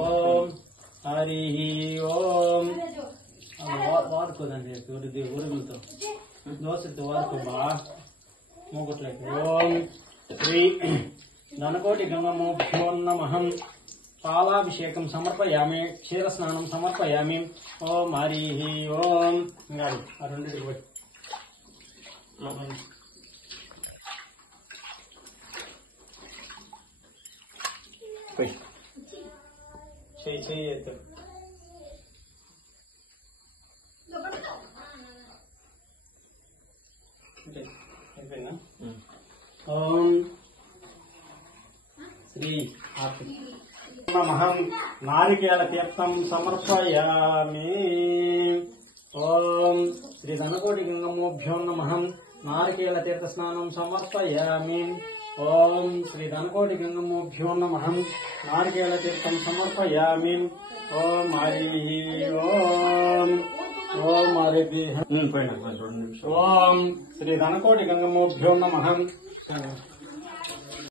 ఓం హరి ఓం వాడుకోదండి ఊరుగులతో దోశతో వాడుకోబా మూగుట్లకి. ఓం శ్రీ ధనకోటి గంగమోభ్యో నమః. పాలాభిషేకం సమర్పయామి, క్షీరస్నానం సమర్పయామి. ఓం హరి ఓం. ఆ రెండింటికి పోయి చెయ్యి ఎత్తాడు. అయిపోయిందా? ఓం శ్రీ నమః. నారికేళ తీర్థం సమర్పయామి. ఓం శ్రీ ధనకోటి గంగమోభ్యో నమః. నారికేళ తీర్థ స్నానం సమర్పయామి. ఓం శ్రీ ధనకోటి గంగమోభ్యో నమః. నారికేళ తీర్థం సమర్పయామి. ఓం హరి ఓం. ఓం హరి ఓం శ్రీ ధనకోటి గంగమోభ్యో నమః.